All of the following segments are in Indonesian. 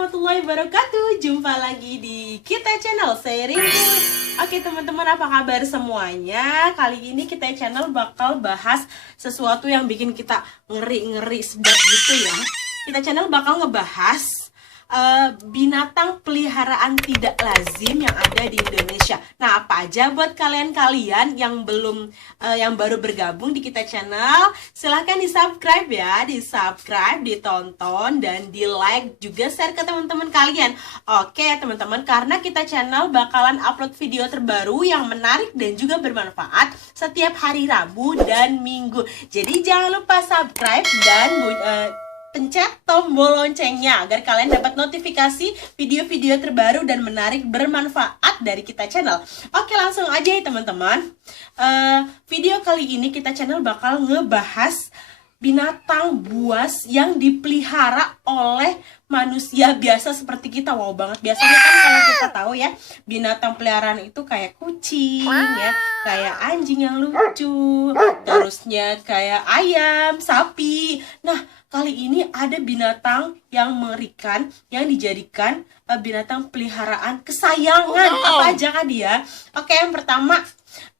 warahmatullahi wabarakatuh. Jumpa lagi di kita channel sharing. Oke teman-teman, apa kabar semuanya? Kali ini kita channel bakal bahas sesuatu yang bikin kita ngeri-ngeri sedap gitu ya. Kita channel bakal ngebahas binatang peliharaan tidak lazim yang ada di Indonesia. Nah, apa aja buat kalian-kalian yang belum yang baru bergabung di kita channel, silahkan di subscribe ya, di subscribe, ditonton dan di like juga, share ke teman-teman kalian. Oke teman-teman, karena kita channel bakalan upload video terbaru yang menarik dan juga bermanfaat setiap hari Rabu dan Minggu. Jadi jangan lupa subscribe dan pencet tombol loncengnya agar kalian dapat notifikasi video-video terbaru dan menarik bermanfaat dari kita channel. Oke, langsung aja ya teman-teman. Video kali ini kita channel bakal ngebahas binatang buas yang dipelihara oleh manusia biasa seperti kita. Wow banget. Biasanya kan kalau kita tahu ya, binatang peliharaan itu kayak kucing ya, kayak anjing yang lucu, terusnya kayak ayam, sapi. Nah, kali ini ada binatang yang mengerikan yang dijadikan binatang peliharaan kesayangan. Apa aja kan dia? Oke, yang pertama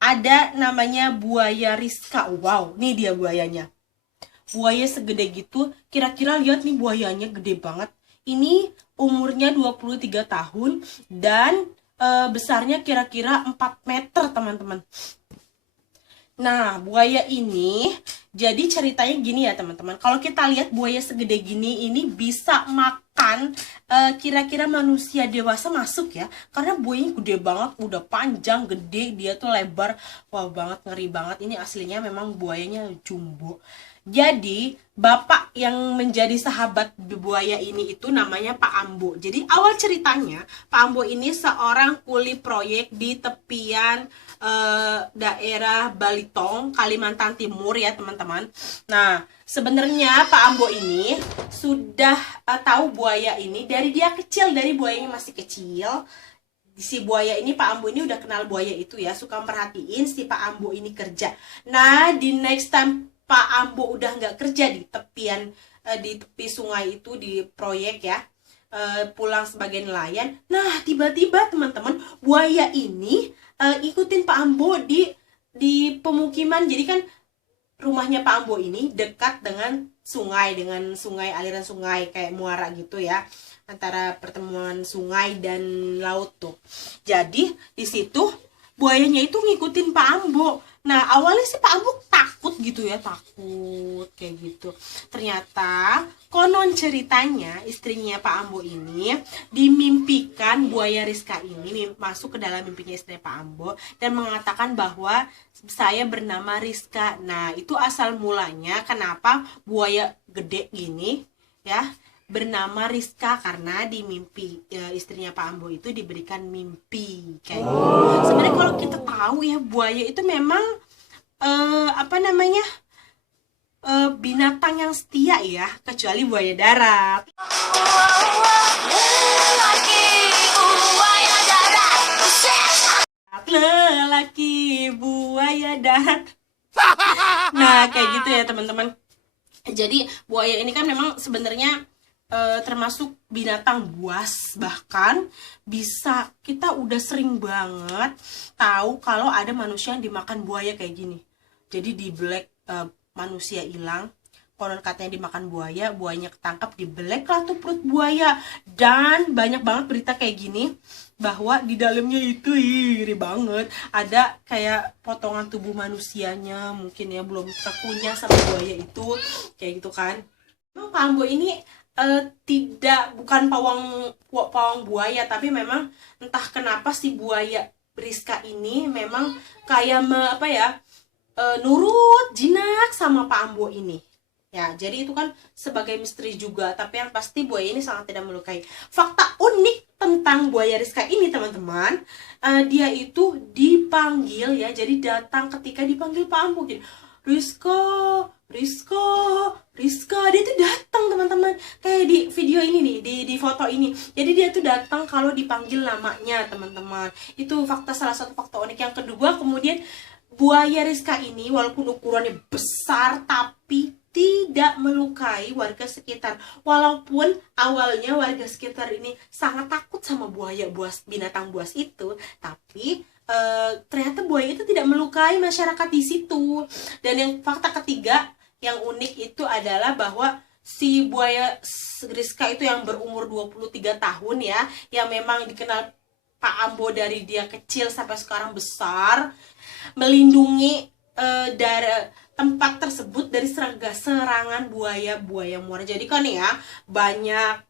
ada namanya buaya Rizka. Wow, nih dia buayanya. Buaya segede gitu, kira-kira lihat nih, buayanya gede banget. Ini umurnya 23 tahun dan besarnya kira-kira 4 meter teman-teman. Nah, buaya ini, jadi ceritanya gini ya teman-teman. Kalau kita lihat buaya segede gini, ini bisa makan kira-kira manusia dewasa masuk ya. Karena buayanya gede banget, udah panjang, gede, dia tuh lebar. Wow banget, ngeri banget. Ini aslinya memang buayanya jumbo. Jadi bapak yang menjadi sahabat buaya ini itu namanya Pak Ambo. Jadi awal ceritanya Pak Ambo ini seorang kuli proyek di tepian daerah Balitong, Kalimantan Timur ya teman-teman. Nah, sebenarnya Pak Ambo ini sudah tahu buaya ini dari dia kecil, dari buayanya masih kecil. Si buaya ini, Pak Ambo ini udah kenal buaya itu ya, suka merhatiin si Pak Ambo ini kerja. Nah, di next time Pak Ambo udah nggak kerja di tepian di tepi sungai itu di proyek ya, pulang sebagai nelayan. Nah, tiba-tiba teman-teman, buaya ini ikutin Pak Ambo di pemukiman. Jadi kan rumahnya Pak Ambo ini dekat dengan sungai, aliran sungai kayak muara gitu ya, antara pertemuan sungai dan laut tuh. Jadi di situ buayanya itu ngikutin Pak Ambo. Nah, awalnya sih Pak Ambo takut gitu ya, takut kayak gitu. Ternyata konon ceritanya istrinya Pak Ambo ini dimimpikan buaya Rizka ini masuk ke dalam mimpinya istri Pak Ambo dan mengatakan bahwa saya bernama Rizka. Nah, itu asal mulanya kenapa buaya gede gini ya bernama Rizka, karena di mimpi istrinya Pak Ambo itu diberikan mimpi kayak gitu. Sebenarnya kalau kita tahu ya, buaya itu memang binatang yang setia ya, kecuali buaya darat. Lelaki buaya darat. Nah, kayak gitu ya teman-teman. Jadi buaya ini kan memang sebenarnya termasuk binatang buas, bahkan bisa kita udah sering banget tahu kalau ada manusia yang dimakan buaya kayak gini. Jadi di black manusia hilang, konon katanya dimakan buaya, buayanya ketangkap, dibelek lah tuh perut buaya. Dan banyak banget berita kayak gini bahwa di dalamnya itu iri banget, ada kayak potongan tubuh manusianya, mungkin ya belum terkunyah sama buaya itu, kayak gitu kan. Memang Pak Ambo ini bukan pawang buaya, tapi memang entah kenapa si buaya Rizka ini memang kayak nurut jinak sama Pak Ambo ini ya. Jadi itu kan sebagai misteri juga, tapi yang pasti buaya ini sangat tidak melukai. Fakta unik tentang buaya Rizka ini teman-teman, dia itu dipanggil ya, jadi datang ketika dipanggil Pak Ambo gitu, Rizka, dia tuh datang teman-teman, kayak di video ini nih, di foto ini. Jadi dia tuh datang kalau dipanggil namanya teman-teman. Itu salah satu fakta unik. Yang kedua, kemudian buaya Rizka ini walaupun ukurannya besar tapi tidak melukai warga sekitar. Walaupun awalnya warga sekitar ini sangat takut sama buaya, binatang buas itu, tapi ternyata buaya itu tidak melukai masyarakat di situ. Dan yang fakta ketiga yang unik itu adalah bahwa si buaya Rizka itu yang berumur 23 tahun ya, yang memang dikenal Pak Ambo dari dia kecil sampai sekarang besar, melindungi dari tempat tersebut dari serangan buaya muara. Jadi kan ya banyak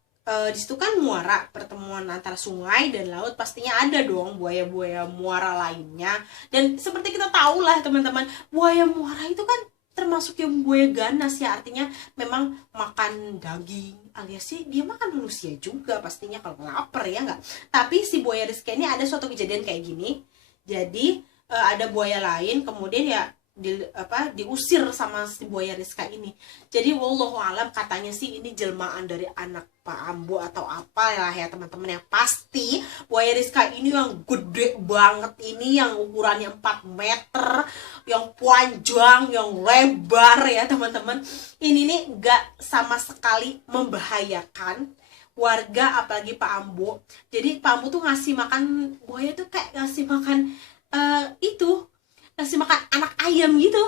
di situ kan muara, pertemuan antara sungai dan laut, pastinya ada dong buaya muara lainnya. Dan seperti kita tahu lah teman-teman, buaya muara itu kan termasuk yang buaya ganas ya, artinya memang makan daging, alias sih dia makan manusia juga pastinya kalau lapar ya nggak. Tapi si buaya Rizka ini ada suatu kejadian kayak gini. Jadi ada buaya lain, kemudian ya diusir sama si buaya Rizka ini. Jadi wallahu alam katanya sih ini jelmaan dari anak Pak Ambo atau apalah ya teman-teman. Yang pasti buaya Rizka ini yang gede banget ini, yang ukurannya 4 meter, yang panjang, yang lebar ya teman-teman. Ini nih gak sama sekali membahayakan warga, apalagi Pak Ambo. Jadi Pak Ambo tuh ngasih makan buaya tuh kayak ngasih makan ngasih makan anak ayam gitu,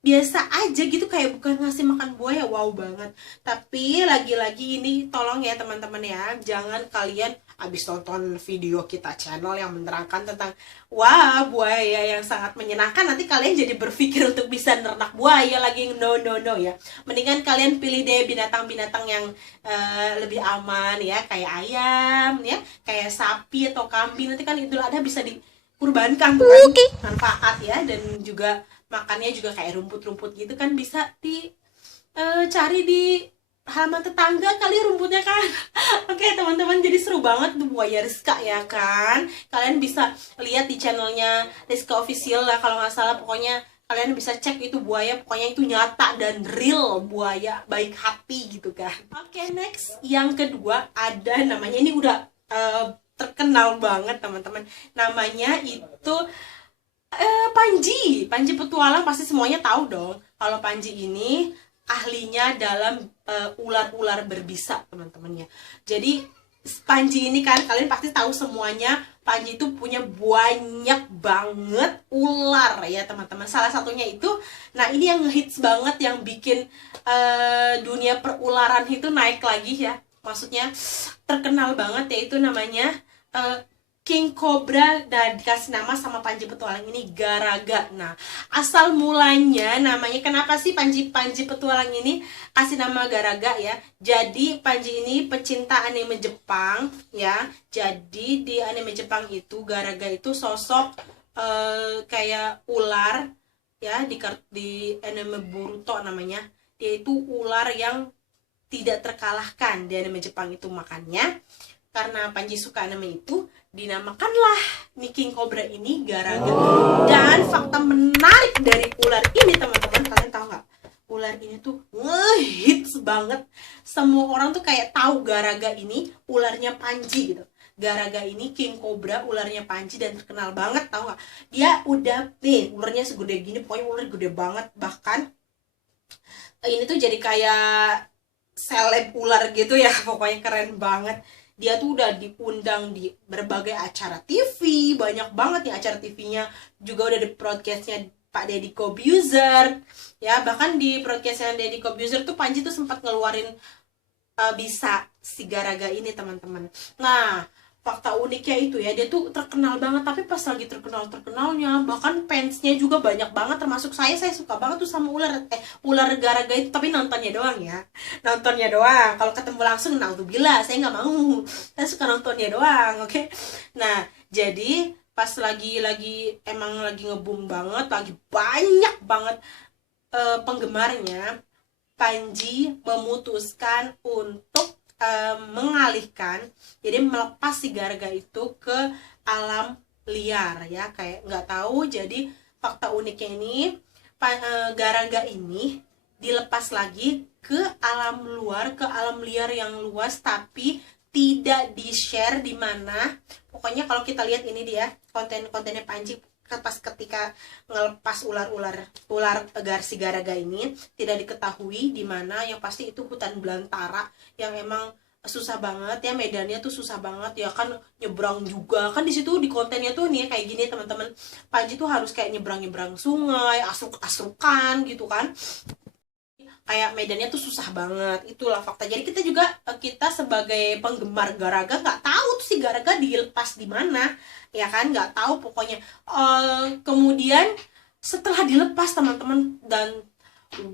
biasa aja gitu, kayak bukan ngasih makan buaya. Wow banget. Tapi lagi-lagi ini tolong ya teman-teman ya, jangan kalian abis nonton video kita channel yang menerangkan tentang wah buaya yang sangat menyenangkan, nanti kalian jadi berpikir untuk bisa nernak buaya lagi. No ya, mendingan kalian pilih deh binatang-binatang yang lebih aman ya, kayak ayam ya, kayak sapi atau kambing. Nanti kan Idul Adha bisa dikurbankan tuh kan, manfaat ya. Dan juga makannya juga kayak rumput-rumput gitu kan, bisa cari di halaman tetangga kali rumputnya kan. Oke teman-teman, jadi seru banget tuh buaya Rizka ya kan. Kalian bisa lihat di channelnya Rizka Official lah kalau nggak salah. Pokoknya kalian bisa cek itu buaya, pokoknya itu nyata dan real, buaya baik hati gitu kan. Oke, next yang kedua ada namanya, ini udah terkenal banget teman-teman, namanya itu Panji petualang. Pasti semuanya tahu dong kalau Panji ini ahlinya dalam ular-ular berbisa teman-temannya. Jadi Panji ini kan kalian pasti tahu semuanya, Panji itu punya banyak banget ular ya teman-teman. Salah satunya itu, nah ini yang ngehits banget, yang bikin dunia perularan itu naik lagi ya, maksudnya terkenal banget, yaitu namanya King Cobra. Dan dikasih nama sama Panji petualang ini Garaga. Nah, asal mulanya namanya, kenapa sih Panji petualang ini kasih nama Garaga ya? Jadi Panji ini pecinta anime Jepang ya. Jadi di anime Jepang itu Garaga itu sosok kayak ular ya, di anime Boruto namanya. Dia itu ular yang tidak terkalahkan di anime Jepang itu. Makanya karena Panji suka anime itu, dinamakanlah nih King Cobra ini Garaga. Dan fakta menarik dari ular ini teman-teman, kalian tahu nggak? Ular ini tuh ngehits banget. Semua orang tuh kayak tahu Garaga ini ularnya Panji gitu. Garaga ini King Cobra ularnya Panji, dan terkenal banget, tahu nggak? Dia udah ularnya segede gini, pokoknya ular gede banget. Bahkan ini tuh jadi kayak seleb ular gitu ya, pokoknya keren banget. Dia tuh udah diundang di berbagai acara TV, banyak banget nih acara TV-nya. Juga udah di broadcast-nya Pak Deddy Corbuzier ya. Bahkan di broadcast-nya Deddy Corbuzier tuh Panji tuh sempat ngeluarin bisa si Garaga ini teman-teman. Nah, fakta uniknya itu ya, dia tuh terkenal banget. Tapi pas lagi terkenalnya, bahkan fansnya juga banyak banget, termasuk saya suka banget tuh sama ular Garaga itu. Tapi nontonnya doang ya, nontonnya doang. Kalau ketemu langsung, naudzubillah, saya nggak mau. Saya suka nontonnya doang, oke? Nah, jadi pas lagi emang lagi nge-boom banget, lagi banyak banget penggemarnya, Panji memutuskan untuk mengalihkan, jadi melepas si Garaga itu ke alam liar ya, kayak nggak tahu. Jadi fakta uniknya ini, Garaga ini dilepas lagi ke alam luar, ke alam liar yang luas, tapi tidak di-share di mana. Pokoknya kalau kita lihat ini dia konten-kontennya Panji, pas ketika ngelepas ular Garsi Garaga ini tidak diketahui di mana, yang pasti itu hutan belantara yang emang susah banget ya, medannya tuh susah banget ya kan, nyebrang juga kan di situ di kontennya tuh nih kayak gini teman-teman. Panji tuh harus kayak nyebrang sungai, asruk-asrukan gitu kan, kayak medannya tuh susah banget. Itulah fakta. Jadi kita juga kita sebagai penggemar Garaga nggak tahu tuh si Garaga dilepas di mana ya kan, nggak tahu pokoknya. Kemudian setelah dilepas teman-teman, dan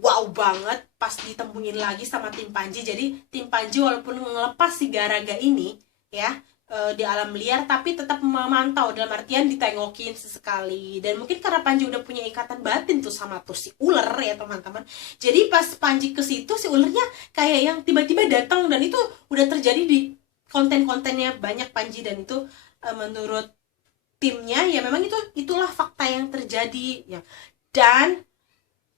wow banget pas ditemuin lagi sama tim Panji. Jadi tim Panji walaupun ngelepas si Garaga ini ya di alam liar, tapi tetap memantau, dalam artian ditengokin sesekali. Dan mungkin karena Panji udah punya ikatan batin tuh sama tuh si ular ya teman-teman. Jadi pas Panji ke situ, si ularnya kayak yang tiba-tiba datang, dan itu udah terjadi di konten-kontennya banyak Panji. Dan itu menurut timnya ya memang itulah fakta yang terjadi ya. Dan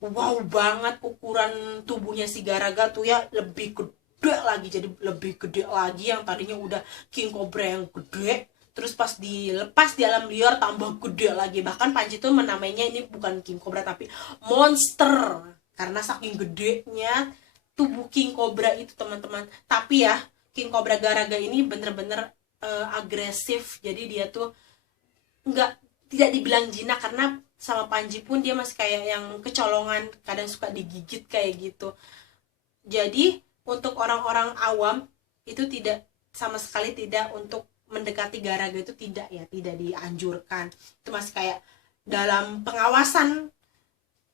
wow banget ukuran tubuhnya si Garaga tuh ya, lebih gede lagi, jadi lebih gede lagi. Yang tadinya udah king cobra yang gede, terus pas dilepas di alam liar tambah gede lagi. Bahkan Panji tuh menamainya ini bukan king cobra tapi monster, karena saking gedenya tubuh king cobra itu teman-teman. Tapi ya king cobra Garaga ini bener-bener agresif. Jadi dia tuh tidak dibilang jinak, karena sama Panji pun dia masih kayak yang kecolongan, kadang suka digigit kayak gitu. Jadi untuk orang-orang awam itu tidak, sama sekali tidak untuk mendekati Garaga itu, tidak ya, tidak dianjurkan. Itu masih kayak dalam pengawasan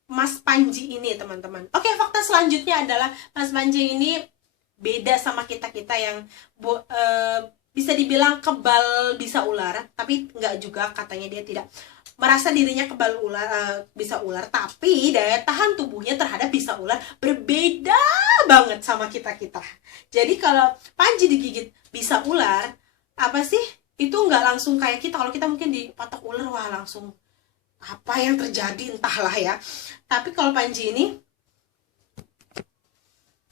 Mas Panji ini teman-teman. Oke, fakta selanjutnya adalah Mas Panji ini beda sama kita-kita yang bisa dibilang kebal bisa ular, tapi enggak juga, katanya dia tidak merasa dirinya kebal ular, bisa ular, tapi daya tahan tubuhnya terhadap bisa ular berbeda banget sama kita-kita. Jadi kalau Panji digigit bisa ular, apa sih? Itu nggak langsung kayak kita. Kalau kita mungkin dipatok ular, wah langsung apa yang terjadi entahlah ya. Tapi kalau Panji ini,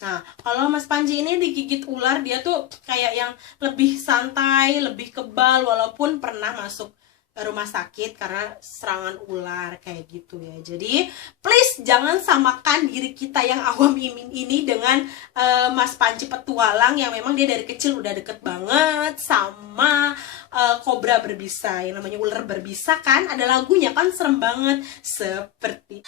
nah kalau Mas Panji ini digigit ular, dia tuh kayak yang lebih santai, lebih kebal, walaupun pernah masuk rumah sakit karena serangan ular kayak gitu ya. Jadi please jangan samakan diri kita yang awam ini dengan Mas Panji petualang yang memang dia dari kecil udah deket banget sama kobra berbisa, yang namanya ular berbisa kan, ada lagunya kan, serem banget. Seperti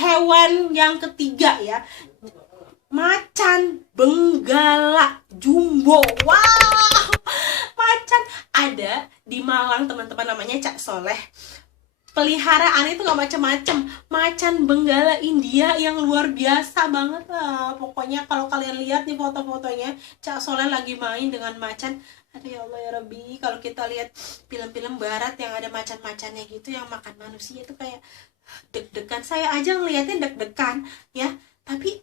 hewan yang ketiga ya, macan benggala jumbo. Wow, macan ada di Malang teman-teman, namanya Cak Soleh. Peliharaan itu gak macam-macam, macan benggala India yang luar biasa banget lah. Pokoknya kalau kalian lihat nih foto-fotonya Cak Soleh lagi main dengan macan. Aduh ya Allah ya Rabbi, kalau kita lihat film-film barat yang ada macan-macannya gitu yang makan manusia itu kayak deg-degan. Saya aja ngeliatnya deg-degan ya, tapi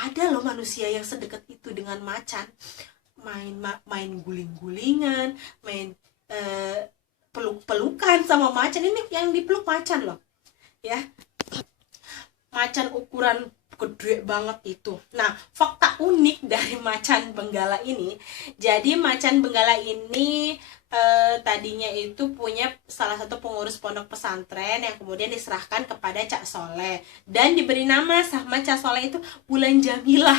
ada loh manusia yang sedekat itu dengan macan. Main guling-gulingan, main peluk-pelukan sama macan. Ini yang dipeluk macan loh ya, macan ukuran gede banget itu. Nah, fakta unik dari macan benggala ini, jadi macan benggala ini tadinya itu punya salah satu pengurus pondok pesantren yang kemudian diserahkan kepada Cak Soleh, dan diberi nama sama Cak Soleh itu Wulan Jamilah.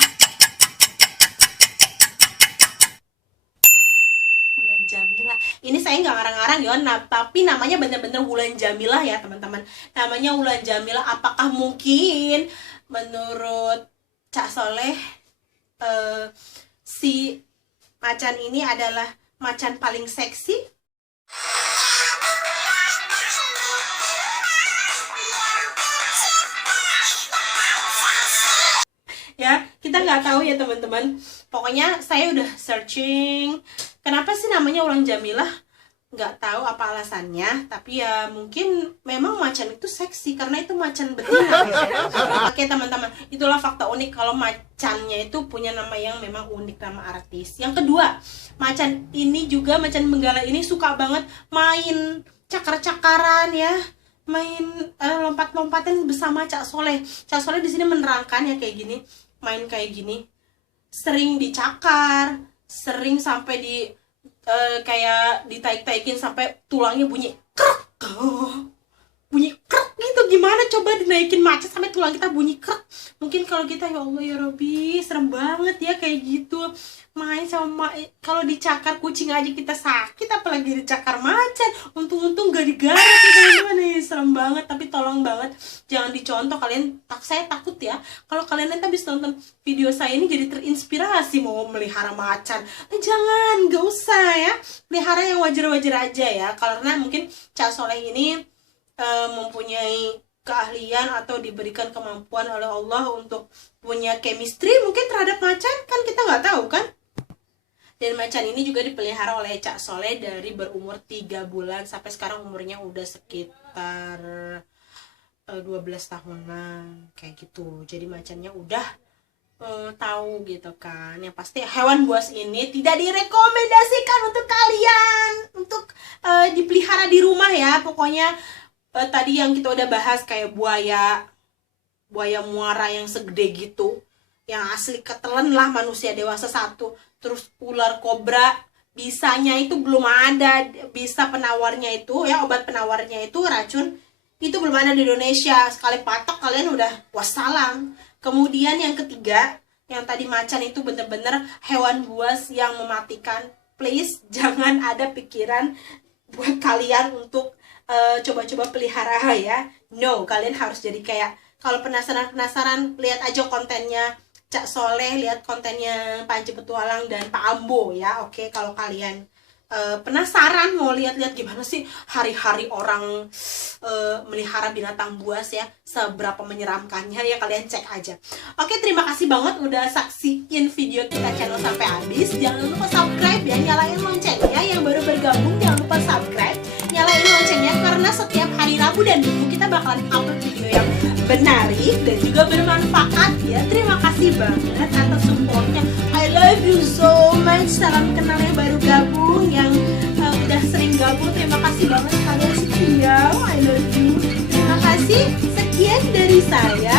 Wulan Jamilah ini saya nggak ngarang-ngarang ya, tapi namanya bener-bener Wulan Jamilah ya teman-teman, namanya Wulan Jamilah. Apakah mungkin menurut Cak Soleh si macan ini adalah macan paling seksi? Ya, kita nggak tahu ya teman-teman. Pokoknya saya udah searching kenapa sih namanya Wulan Jamilah, nggak tahu apa alasannya, tapi ya mungkin memang macan itu seksi karena itu macan betina. Oke teman-teman, itulah fakta unik kalau macannya itu punya nama yang memang unik, nama artis. Yang kedua, macan ini juga, macan benggala ini suka banget main cakar-cakaran ya, main lompat-lompatan bersama Cak Soleh. Cak Soleh di sini menerangkan ya kayak gini, main kayak gini, sering dicakar, sering sampai di kayak ditaik-taikin sampai tulangnya bunyi krek, bunyi krek gitu. Gimana coba dinaikin macan sampai tulang kita bunyi krek? Mungkin kalau kita, ya Allah ya Robi, serem banget ya kayak gitu. Main sama kalau dicakar kucing aja kita sakit, apalagi dicakar macan. Untung-untung gak digaruk ya teman-teman nih, serem banget. Tapi tolong banget jangan dicontoh kalian. Saya takut ya kalau kalian nanti habis nonton video saya ini jadi terinspirasi mau melihara macan. Jangan, gak usah ya, pelihara yang wajar-wajar aja ya, karena mungkin Cak Soleh ini mempunyai keahlian atau diberikan kemampuan oleh Allah untuk punya chemistry mungkin terhadap macan, kan kita nggak tahu kan. Dan macan ini juga dipelihara oleh Cak Soleh dari berumur 3 bulan sampai sekarang umurnya udah sekitar 12 tahunan kayak gitu. Jadi macannya udah tahu gitu kan. Yang pasti hewan buas ini tidak direkomendasikan untuk kalian untuk dipelihara di rumah ya. Pokoknya tadi yang kita udah bahas kayak buaya muara yang segede gitu, yang asli ketelan lah manusia dewasa satu. Terus ular kobra, bisanya itu belum ada, bisa penawarnya itu ya, obat penawarnya itu racun, itu belum ada di Indonesia. Sekali patok kalian udah wassalam. Kemudian yang ketiga, yang tadi macan itu bener-bener hewan buas yang mematikan. Please jangan ada pikiran buat kalian untuk coba-coba pelihara ya. No, kalian harus jadi kayak, kalau penasaran lihat aja kontennya Cak Soleh, lihat kontennya Panji Petualang dan Pak Ambo ya. Oke, kalau kalian penasaran mau lihat-lihat gimana sih hari-hari orang melihara binatang buas ya, seberapa menyeramkannya ya, kalian cek aja. Oke, terima kasih banget udah saksiin video kita channel sampai habis. Jangan lupa subscribe ya, nyalain loncengnya. Yang baru bergabung jangan lupa subscribe, nyalain loncengnya, karena setiap hari Rabu dan Minggu kita bakalan upload video yang menarik dan juga bermanfaat ya. Terima kasih banget atas supportnya. I love you so much. Salam kenal yang baru gabung, yang udah sering gabung, terima kasih banget kalian setia. I love you. Terima kasih. Sekian dari saya.